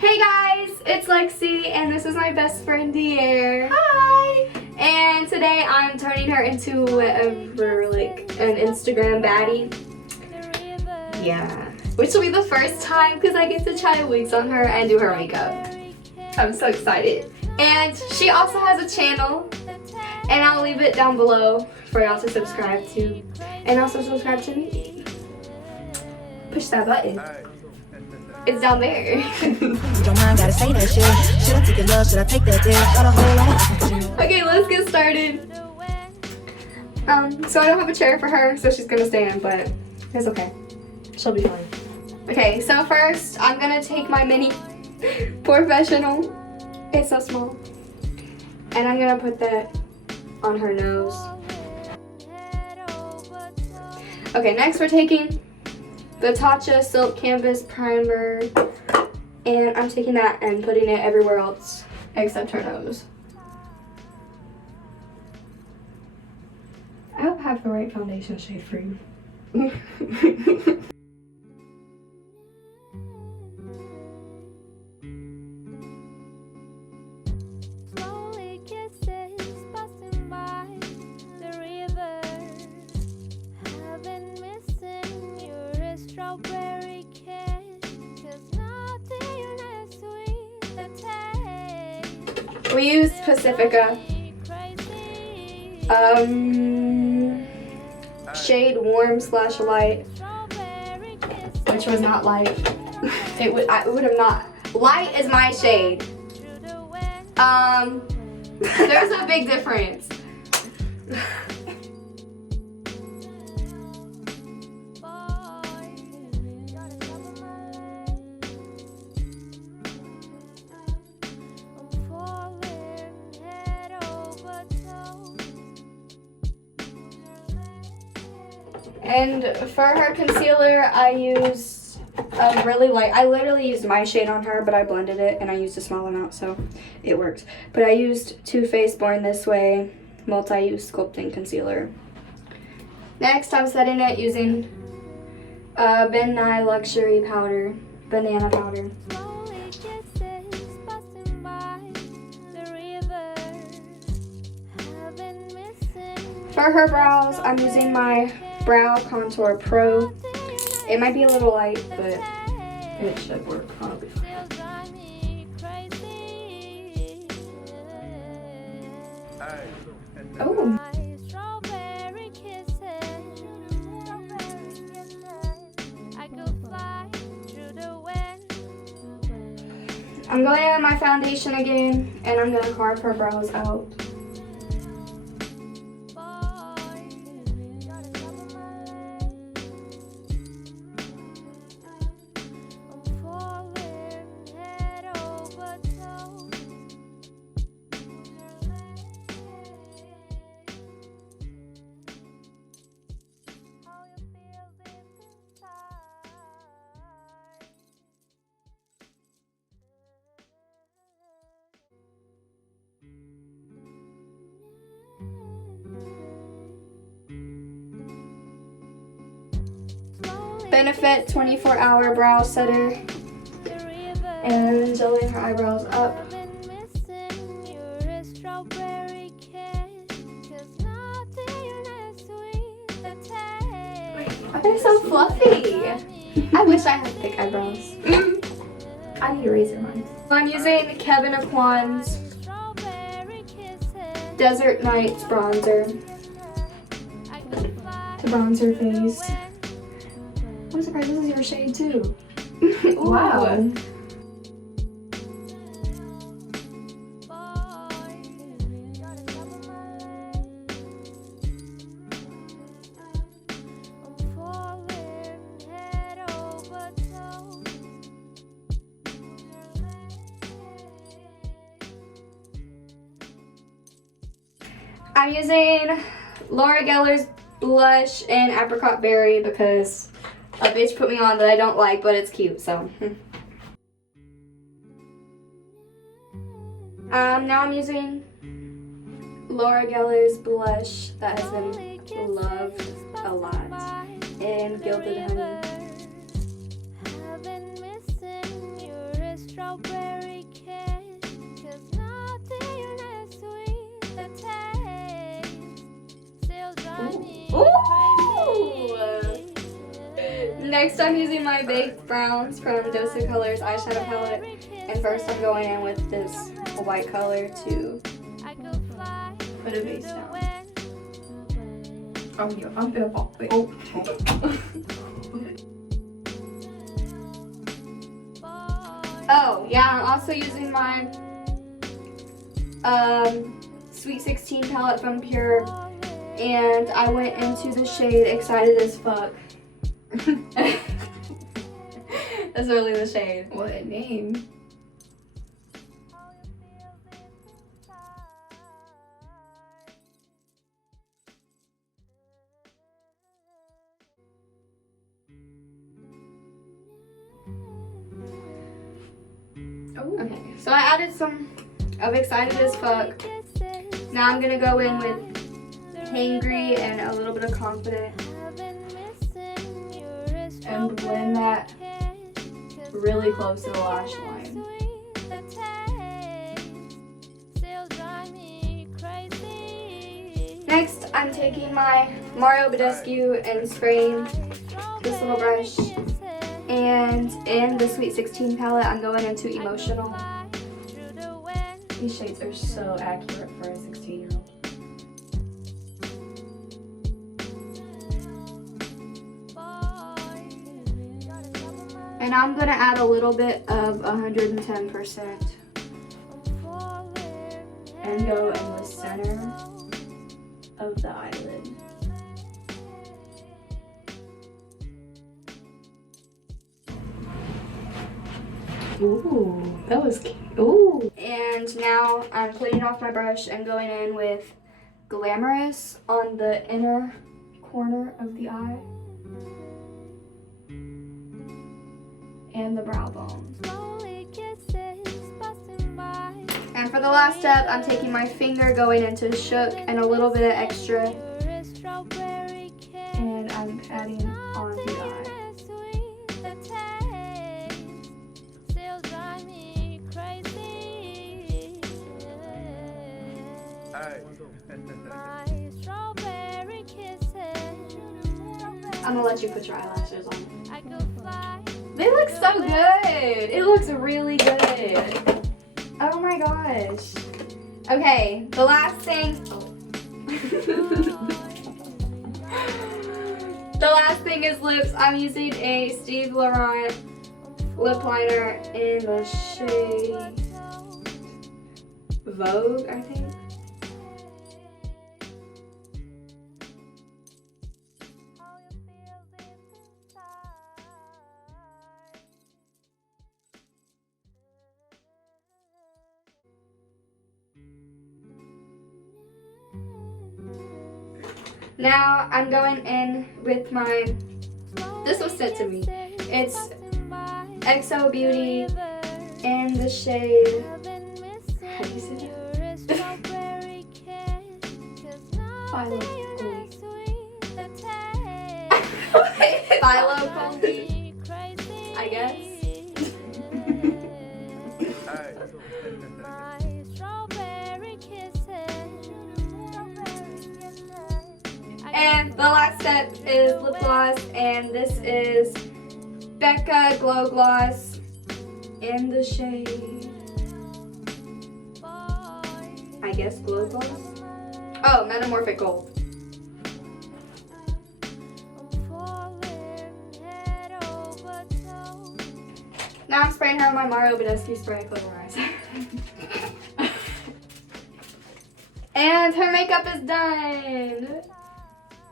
Hey guys, it's Lexi and this is my best friend Dier. Hi! And today I'm turning her into whatever, like an Instagram baddie. Yeah. Which will be the first time because I get to try wigs on her and do her makeup. I'm so excited. And she also has a channel and I'll leave it down below for y'all to subscribe to. And also subscribe to me. Push that button. It's down there. Don't mind, gotta say that shit. Should I take your love? Should I take that dick? Got a whole lot. Okay, let's get started. So I don't have a chair for her, so she's gonna stand, but it's okay. She'll be fine. Okay, so first I'm gonna take my mini professional. It's so small. And I'm gonna put that on her nose. Okay, next we're taking the Tatcha Silk Canvas Primer, and I'm taking that and putting it everywhere else except her nose. I hope I have the right foundation shade for you. We used Pacifica. Shade warm/light, which was not light. I would have not. Light is my shade. There's a big difference. And for her concealer, I used really light. I literally used my shade on her, but I blended it and I used a small amount, so it worked. But I used Too Faced Born This Way multi-use sculpting concealer. Next, I'm setting it using Ben Nye Luxury Powder, banana powder. For her brows, I'm using my Brow Contour Pro. It might be a little light, but it should work probably fine. Oh. I'm going in with my foundation again, and I'm going to carve her brows out. Benefit 24-hour brow setter and gelling her eyebrows up. Oh, they're so fluffy. I wish I had thick eyebrows. I need to razor mine. I'm using Kevin Aquan's Desert Nights bronzer to bronze her face. I'm surprised this is your shade too. Wow. I'm using Laura Geller's blush in Apricot Berry because a bitch put me on that I don't like, but it's cute, so. Now I'm using Laura Geller's blush that has been loved a lot in Gilded Honey. Next, I'm using my Baked Browns from Dose of Colors eyeshadow palette. And first, I'm going in with this white color to put a base down. Oh, yeah, I'm gonna fall. Wait. Oh, oh, yeah, I'm also using my Sweet 16 palette from Pure. And I went into the shade Excited as Fuck. That's really the shade. What a name. Oh. Okay, so I added some of Excited as Fuck. Now I'm gonna go in with Hangry and a little bit of Confident and blend that really close to the lash line. Next, I'm taking my Mario Badescu and spraying this little brush. And in the Sweet 16 palette, I'm going into Emotional. These shades are so accurate for a 16-year-old. And I'm gonna add a little bit of 110% and go in the center of the eyelid. Ooh, that was cute. Ooh. And now I'm cleaning off my brush and going in with Glamorous on the inner corner of the eye and the brow bone. And for the last step, I'm taking my finger, going into Shook and a little bit of extra, and I'm patting on the eye. I'm gonna let you put your eyelashes on. They look so good. It looks really good. Oh my gosh. Okay, the last thing. The last thing is lips. I'm using a Steve Laurent lip liner in the shade Vogue, I think. Now I'm going in with my, this was sent to me. It's XO Beauty in the shade, how do you say that? Philo Goldie, I guess. And the last step is lip gloss, and this is Becca Glow Gloss in the shade, I guess, Glow Gloss? Oh, Metamorphic Gold. Now I'm spraying her with my Mario Badescu spray. Close her eyes. And her makeup is done.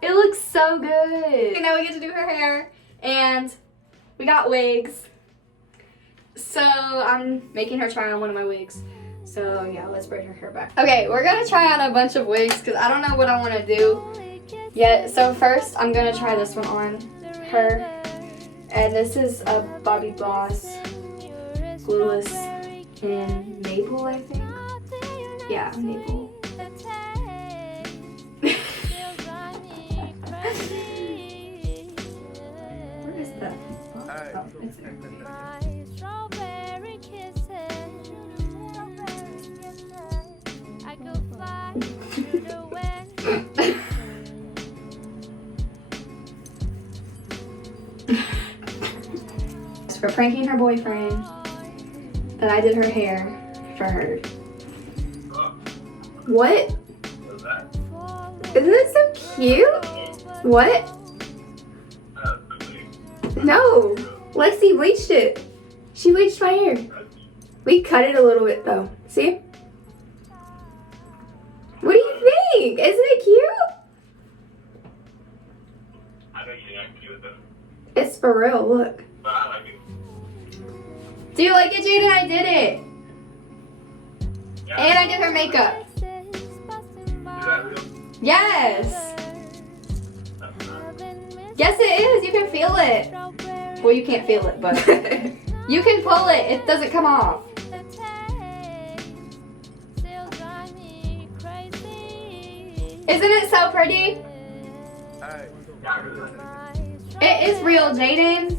It looks so good. Okay, now we get to do her hair, and we got wigs. So I'm making her try on one of my wigs. So yeah, let's braid her hair back. Okay, we're gonna try on a bunch of wigs because I don't know what I want to do yet. So first, I'm gonna try this one on her, and this is a Bobbi Gloss Glueless in Maple, I think. Yeah, Maple. Where is that? Oh, it's there. pranking her boyfriend that I did her hair for her. What? Isn't it so cute? What? No. Lexi bleached it. She bleached my hair. We cut it a little bit though. See? What do you think? Isn't it cute? I think you like cute though. It's for real, look. But I like it. Do you like it, Jaden? I did it. Yeah. And I did her makeup. Is that real? Yes. That's not. Yes, it is. You can feel it. Well, you can't feel it, but you can pull it. It doesn't come off. Isn't it so pretty? It is real, Jaden.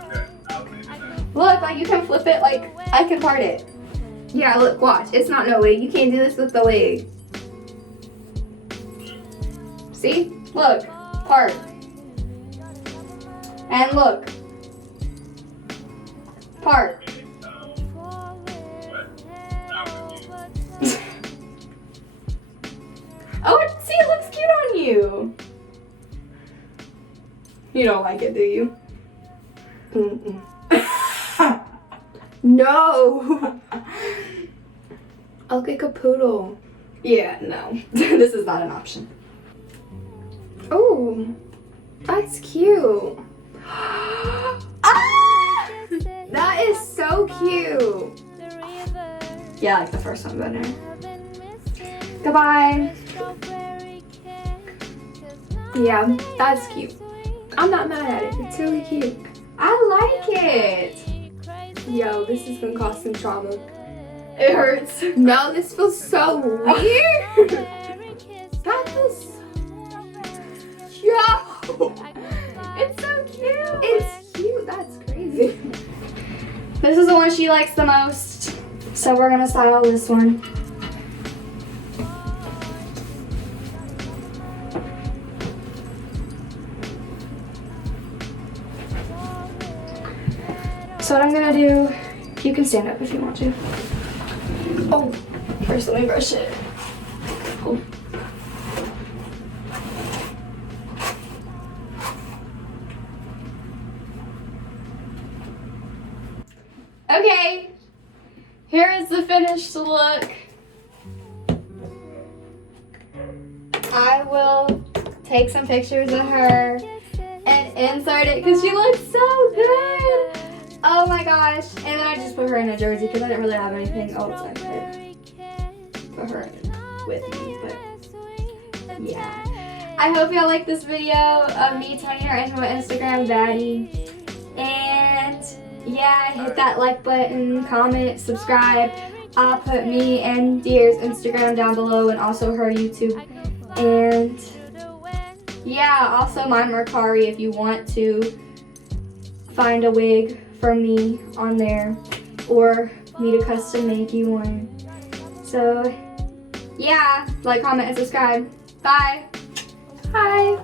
Okay, I'll leave that. Look, like you can flip it, like I can part it. Yeah, look, watch. It's not no wig. You can't do this with the wig. See? Look, part. And look. Part. Oh, see, it looks cute on you. You don't like it, do you? Mm-mm. No. I look like a poodle. Yeah, no. This is not an option. Oh, that's cute. Ah! That is so cute. Yeah, I like the first one better. Goodbye. Yeah, that's cute. I'm not mad at it. It's really cute. I like it. Yo, this is gonna cause some trauma. It hurts. No, this feels so weird. That feels so... Yo! It's so cute. It's cute. That's crazy. This is the one she likes the most. So we're gonna style this one. So what I'm gonna do, you can stand up if you want to. Oh, first let me brush it. Oh. Okay, here is the finished look. I will take some pictures of her and insert it because she looks so good. Oh my gosh. And then I just put her in a jersey because I didn't really have anything else I could put her with me. But yeah. I hope y'all like this video of me turning her into an Instagram baddie. And yeah, hit that like button, comment, subscribe. I'll put me and Deer's Instagram down below and also her YouTube. And yeah, also my mercari if you want to find a wig from me on there or me to custom make you one. So yeah, like, comment, and subscribe. Bye. Bye.